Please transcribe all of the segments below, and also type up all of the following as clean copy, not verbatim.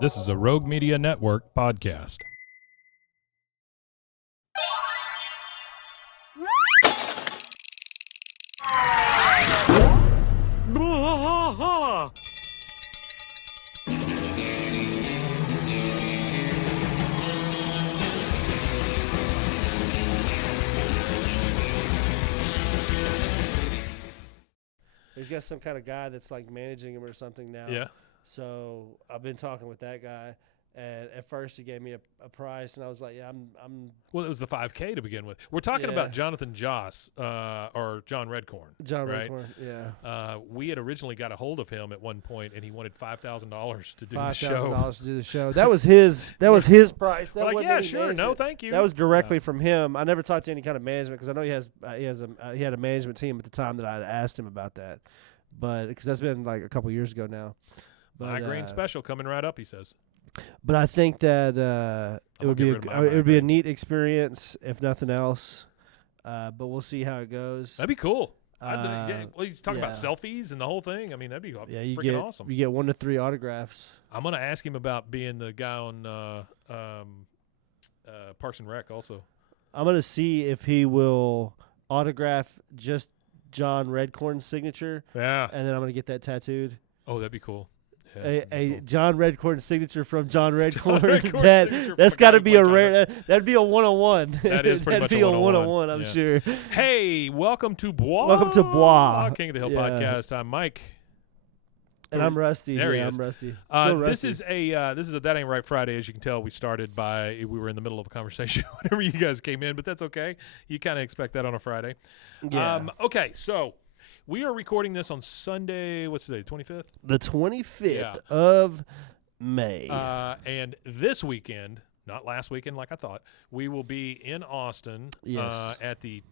This is a Rogue Media Network podcast. He's got some kind of guy that's like managing him or something now. Yeah. So I've been talking with that guy, and at first he gave me a price, and I was like, "Yeah, I'm." Well, it was the 5K to begin with. We're talking Yeah. about Jonathan Joss, or John Redcorn. John right? Redcorn, yeah. We had originally got a hold of him at one point, and he wanted $5,000 to do the show. $5,000 to do the show. That was his. That was his price. That We're like, wasn't yeah, any sure, no, management. thank you. That was directly from him. I never talked to any kind of management because I know he had a management team at the time that I had asked him about that, but because that's been like a couple years ago now. But, migraine special coming right up, he says. But I think that it I'm would gonna be get rid of my it would be a migraines. neat experience if nothing else. But we'll see how it goes. That'd be cool. Well, he's talking about yeah. self-ease and the whole thing. I mean, that'd be Yeah, you freaking get awesome. you get 1 to 3 autographs. I'm going to ask him about being the guy on Parks and Rec also. I'm gonna see if he will autograph just John Redcorn's signature, Yeah. and then I'm gonna get that tattooed. Oh, that'd be cool. Yeah, A that'd be cool. John Redcorn signature from John Redcorn. Redcorn that signature that's from got to John be a Redcorn. rare. That'd be a 101. That is pretty that'd much be a a 101, 101. I'm yeah. sure. Hey, welcome to Bois. Welcome to Bois. King of the Hill Yeah. podcast. I'm Mike. And I'm rusty. There he yeah, is. I'm rusty. Still This rusty. is a That Ain't Right Friday. As you can tell, we were in the middle of a conversation whenever you guys came in, but that's okay. You kind of expect that on a Friday. Yeah. Okay, so we are recording this on Sunday. What's today? 25th. The 25th Yeah. of May. And this weekend, not last weekend like I thought, we will be in Austin Yes. at the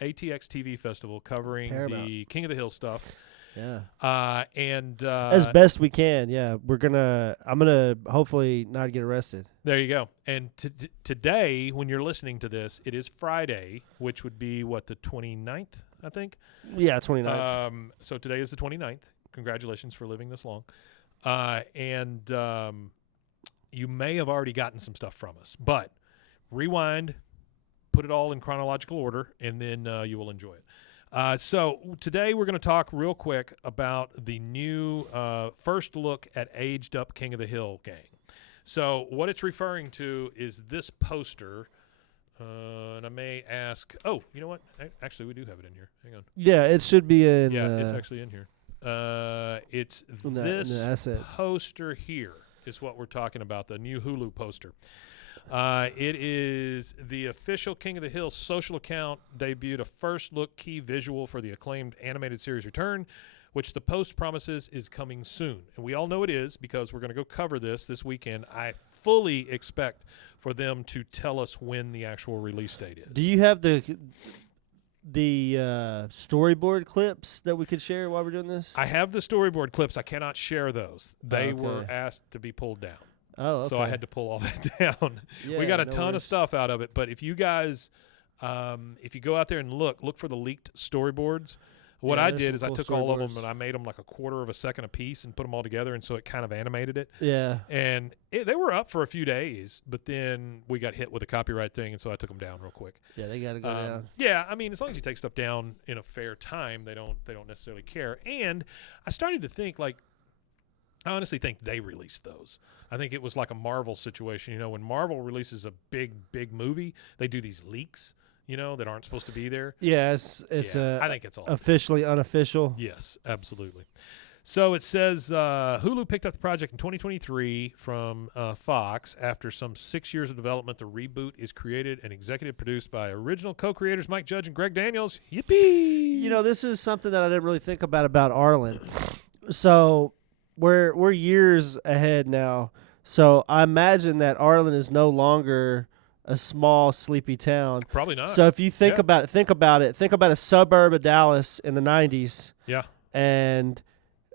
ATX TV Festival covering Paramount. the King of the Hill stuff. yeah. As As best we can. Yeah. I'm gonna hopefully not get arrested. there you go. And today, when you're listening to this, it is Friday, which would be what, the 29th, I think. Yeah, 29th. So today is the 29th. Congratulations for living this long. You may have already gotten some stuff from us, but rewind, put it all in chronological order, and then you will enjoy it. So today we're going to talk real quick about the new first look at aged up King of the Hill gang. So what it's referring to is this poster, and I may ask, oh, you know what? Actually, we do have it in here. Hang on. Yeah, it should be in. Yeah, it's actually in here. It's in the this assets. poster here is what we're talking about, the new Hulu poster. It is the official King of the Hill social account debuted a first look key visual for the acclaimed animated series return, which the post promises is coming soon. And we all know it is because we're going to go cover this weekend. I fully expect for them to tell us when the actual release date is. Do you have the storyboard clips that we could share while we're doing this? I have the storyboard clips. I cannot share those. They were Okay. asked to be pulled down. Oh, okay. So I had to pull all that down. Yeah, We got a no ton of worries. stuff out of it, but if you guys, if you go out there and look for the leaked storyboards. What Yeah, I there's did some is I cool took all of them storyboards. and I made them like a quarter of a second a piece and put them all together, and so it kind of animated it. Yeah. And they were up for a few days, but then we got hit with a copyright thing, and so I took them down real quick. Yeah, they got to go down. Yeah, I mean, as long as you take stuff down in a fair time, they don't necessarily care. And I started to think, like, I honestly think they released those. I think it was like a Marvel situation. You know, when Marvel releases a big movie, they do these leaks, you know, that aren't supposed to be there. Yeah, it's Yeah, I think it's all officially unofficial. Yes, absolutely. So it says Hulu picked up the project in 2023 from Fox. After some 6 years of development, the reboot is created and executive produced by original co-creators Mike Judge and Greg Daniels. Yippee! You know, this is something that I didn't really think about Arlen. So we're years ahead now. So I imagine that Arlen is no longer a small, sleepy town. Probably not. So if you think Yeah. about it, think about a suburb of Dallas in the 90s, yeah. and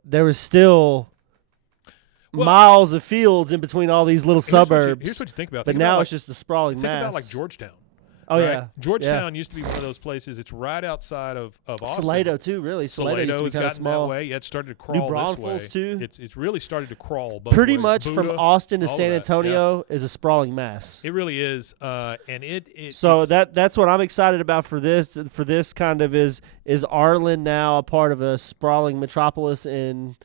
there was still Well- miles of fields in between all these little Here's what you- suburbs. Here's what you think about. but Think now about it's just a sprawling think mass. about like Georgetown. Oh, right? yeah. Georgetown used to be one of those places. It's right outside of Austin. Salado too, really. Salado used to be has kind of gotten small. that way. Yeah, it started to crawl this Braunfels, way. too. It's really started to crawl both Pretty ways. much from Buddha, Austin to all of San that, Antonio is a sprawling mass. It really is, and So it's, that's what I'm excited about for this. For this kind of is Arlen now a part of a sprawling metropolis in?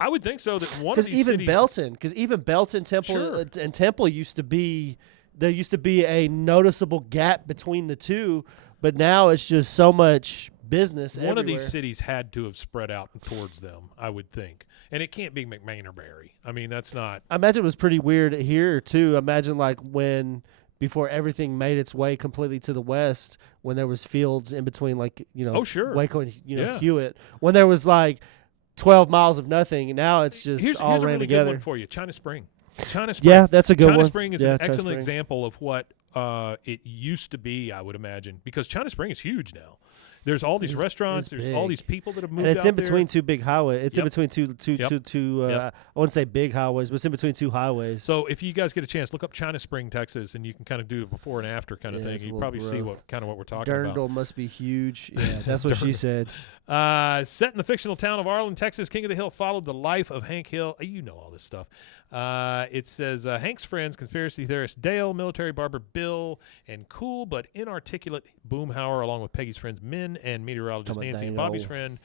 I would think so. That one of these Because cities, even Belton, Temple, Sure. And Temple used to be there used to be a noticeable gap between the two, but now it's just so much business. one of these everywhere. cities had to have spread out towards them. I would think, and it can't be McMain or Barry. I mean, that's not. I imagine it was pretty weird here too. Imagine like when before everything made its way completely to the west, when there was fields in between, like Oh, sure. Waco and Yeah. Hewitt, when there was like 12 miles of nothing, and now it's just Here's all a ran really together. good one for you, China Spring. China Spring. Yeah, that's a good China one. Spring is Yeah, an China excellent Spring. example of what it used to be, I would imagine, because China Spring is huge now. There's all these restaurants. it's There's all big. these people that have moved And it's out in between there. two big highways. It's in Yep. between two. Yep. I wouldn't say big highways, but it's in between two highways. So if you guys get a chance, look up China Spring, Texas, and you can kind of do a before and after kind of Yeah, thing. it's a You little probably see growth. what we're talking about. Durndal must be huge. Yeah, that's what she Durndal. said. Set in the fictional town of Arlen, Texas, King of the Hill followed the life of Hank Hill. You know all this stuff. It says Hank's friends, conspiracy theorist Dale, military barber Bill, and cool but inarticulate Boomhauer, along with Peggy's friends Min and meteorologist Talking about Nancy and Dale. Bobby's friend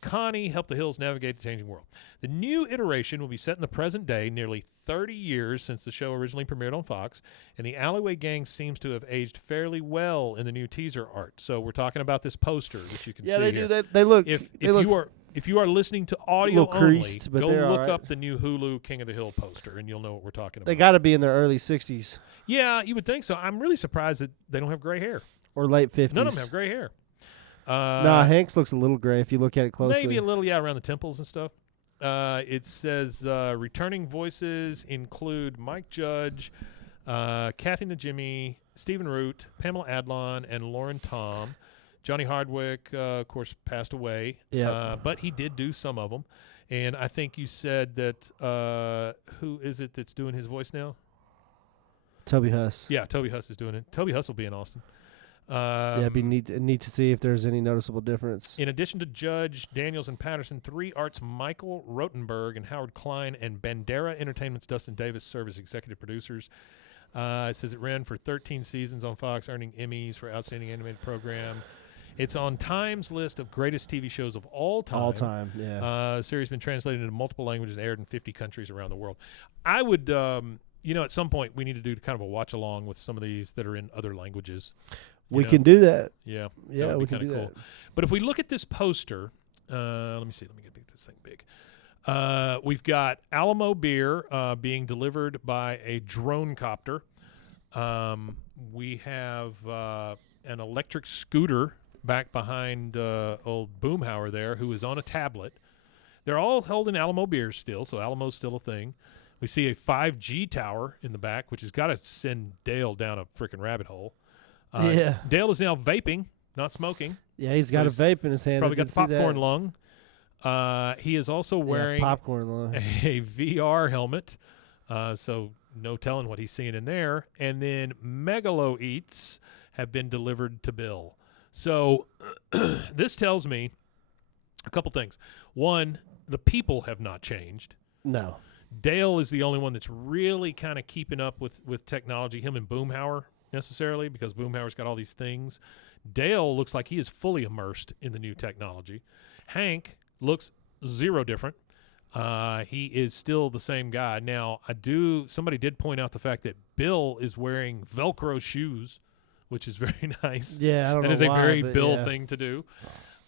Connie, help the Hills navigate the changing world. The new iteration will be set in the present day, nearly 30 years since the show originally premiered on Fox, and the Alleyway Gang seems to have aged fairly well in the new teaser art. So we're talking about this poster that you can see Yeah, they here. do that. They look. If they look you are listening to audio little only, creased, but go they're all look right. up the new Hulu King of the Hill poster, and you'll know what we're talking about. They got to be in their early 60s Yeah, you would think so. I'm really surprised that they don't have gray hair. or late 50s. None of them have gray hair. Nah, Hank's looks a little gray if you look at it closely. Maybe a little, around the temples and stuff. It says returning voices include Mike Judge, Kathy Najimy, Stephen Root, Pamela Adlon, and Lauren Tom. Johnny Hardwick, of course, passed away. Yep. But he did do some of them. And I think you said that who is it that's doing his voice now? Toby Huss. Yeah, Toby Huss is doing it. Toby Huss will be in Austin. Yeah, it'd be neat to see if there's any noticeable difference. In addition to Judge, Daniels, and Patterson, 3 Arts Michael Rotenberg and Howard Klein and Bandera Entertainment's Dustin Davis serve as executive producers. It says it ran for 13 seasons on Fox, earning Emmys for Outstanding Animated Program. It's on Time's list of greatest TV shows of all time. All time, yeah. The series has been translated into multiple languages and aired in 50 countries around the world. I would, at some point we need to do kind of a watch along with some of these that are in other languages. We can do that. Yeah. Yeah, that would we be can kinda do cool. that. But if we look at this poster, let me see. Let me get this thing big. We've got Alamo beer being delivered by a drone copter. We have an electric scooter back behind old Boomhauer there, who is on a tablet. They're all holding Alamo beers still, so Alamo's still a thing. We see a 5G tower in the back, which has got to send Dale down a freaking rabbit hole. Yeah. Dale is now vaping, not smoking. Yeah, he's got a he's vape in his hand. Probably I got did the see that. popcorn lung. He is also wearing popcorn lung. a VR helmet, so no telling what he's seeing in there. And then Megalo Eats have been delivered to Bill. So this tells me a couple things. One, the people have not changed. No. Dale is the only one that's really kind of keeping up with technology, him and Boomhauer necessarily, because Boomhauer's got all these things. Dale looks like he is fully immersed in the new technology. Hank looks zero different. He is still the same guy. Now, somebody did point out the fact that Bill is wearing Velcro shoes, which is very nice. Yeah, I don't know That is a why, very but Bill yeah. thing to do.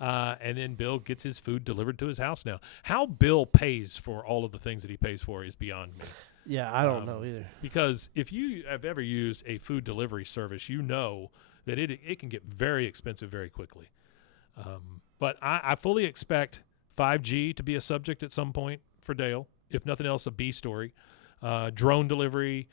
And then Bill gets his food delivered to his house now. How Bill pays for all of the things that he pays for is beyond me. Yeah, I don't know either. Because if you have ever used a food delivery service, you know that it can get very expensive very quickly. But I fully expect 5G to be a subject at some point for Dale. If nothing else, a B story. Drone delivery,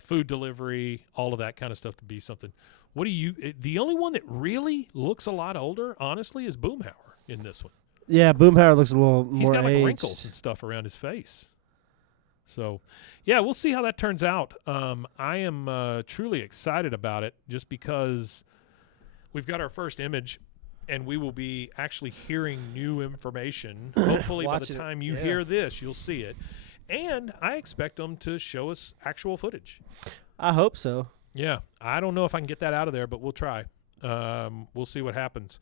food delivery, all of that kind of stuff to be something. The only one that really looks a lot older, honestly, is Boomhauer in this one. Yeah, Boomhauer looks a little He's more got like aged. wrinkles and stuff around his face. So, yeah, we'll see how that turns out. I am truly excited about it just because we've got our first image and we will be actually hearing new information. Hopefully by the Watching it, time you yeah. hear this, you'll see it. And I expect them to show us actual footage. I hope so. Yeah, I don't know if I can get that out of there, but we'll try. We'll see what happens.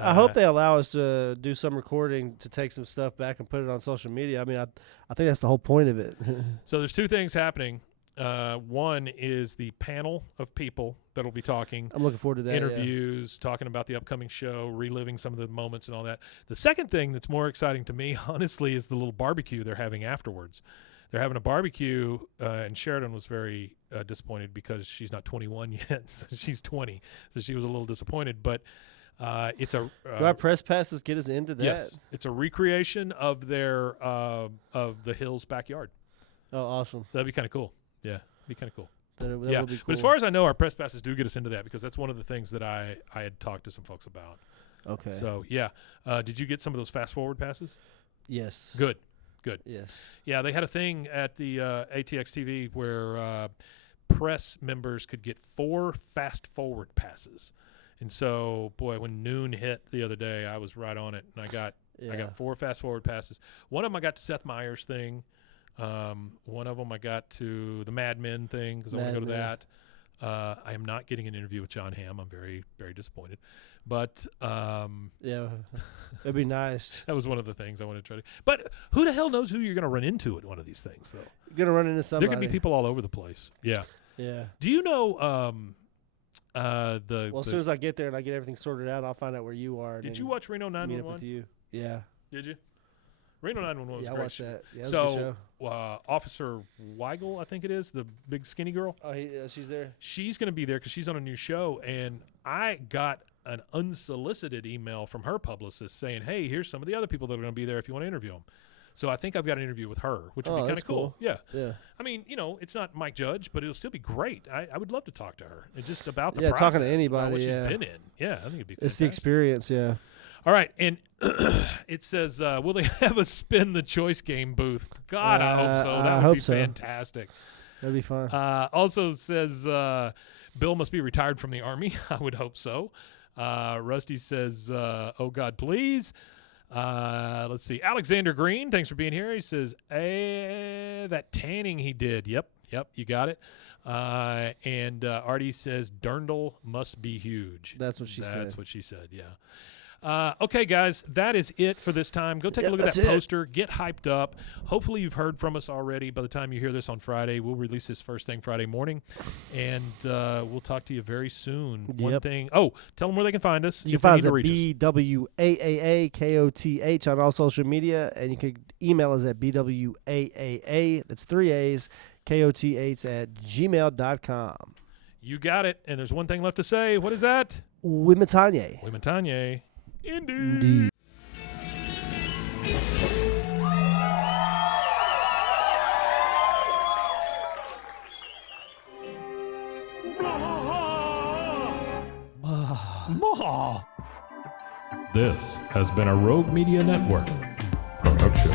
I hope they allow us to do some recording to take some stuff back and put it on social media. I mean, I think that's the whole point of it. So there's two things happening. One is the panel of people that'll be talking, I'm looking forward to that. yeah. interviews, talking about the upcoming show, reliving some of the moments and all that. The second thing that's more exciting to me, honestly, is the little barbecue they're having afterwards. They're having a barbecue, and Sheridan was very disappointed because she's not 21 yet. She's 20, so she was a little disappointed. But it's a Do our press passes get us into that? yes, it's a recreation of their of the Hills backyard. Oh, awesome. So that'd be kind of cool. Yeah, be kind of cool. That Yeah, would be cool. but as far as I know, our press passes do get us into that because that's one of the things that I had talked to some folks about. okay. So yeah, did you get some of those fast forward passes? yes. Good. Yes. Yeah, they had a thing at the ATX TV where press members could get 4 fast forward passes, and so boy, when noon hit the other day, I was right on it, and I got 4 fast forward passes. One of them I got to Seth Meyers thing. One of them I got to the Mad Men thing because I want to go to Mad that. I am not getting an interview with John Hamm. I'm very, very disappointed. But Yeah. It'd be nice. that was one of the things I wanted to try to. But who the hell knows who you're going to run into at one of these things, though? You're gonna run into somebody. There could be people all over the place. Yeah. Yeah. Do you know Well, as soon as I get there and I get everything sorted out, I'll find out where you are. and did then you watch Reno meet up with 911? you? Yeah. Did you? Reno 911 was Yeah, I great. watched that. Yeah, that was a good So show. Officer Weigel, I think it is, the big skinny girl. Oh, she's there. She's going to be there because she's on a new show, and I got an unsolicited email from her publicist saying, hey, here's some of the other people that are going to be there if you want to interview them. So I think I've got an interview with her, which would Oh, be kind that's of cool. cool. Yeah. Yeah. I mean, it's not Mike Judge, but it'll still be great. I would love to talk to her. It's just about the Yeah, process, talking to about anybody, what yeah. she's been in. Yeah, I think it'd be fantastic. It's the experience. Yeah. All right, and it says, will they have a spin the choice game booth? God, I hope so. I That would hope be so. fantastic. That'd be fun. Also says Bill must be retired from the Army. I would hope so. Rusty says, oh, God, please. Let's see. Alexander Green, thanks for being here. He says, that tanning he did. Yep, you got it. And Artie says, Durndal must be huge. That's what she said. That's what she said, yeah. Okay, guys, that is it for this time. Go take a Yep, look at that's that it. poster. Get hyped up. Hopefully you've heard from us already. By the time you hear this on Friday, we'll release this first thing Friday morning, and we'll talk to you very soon. One Yep. thing. Oh, tell them where they can find us. You if can they find us need at to reach us. BWAAAKOTH on all social media, and you can email us at BWAAA, that's 3 A's, KOTH@gmail.com. You got it. And there's one thing left to say. What is that? Wimitanye. Wimitanye. Indeed. Indeed. This has been a Rogue Media Network production.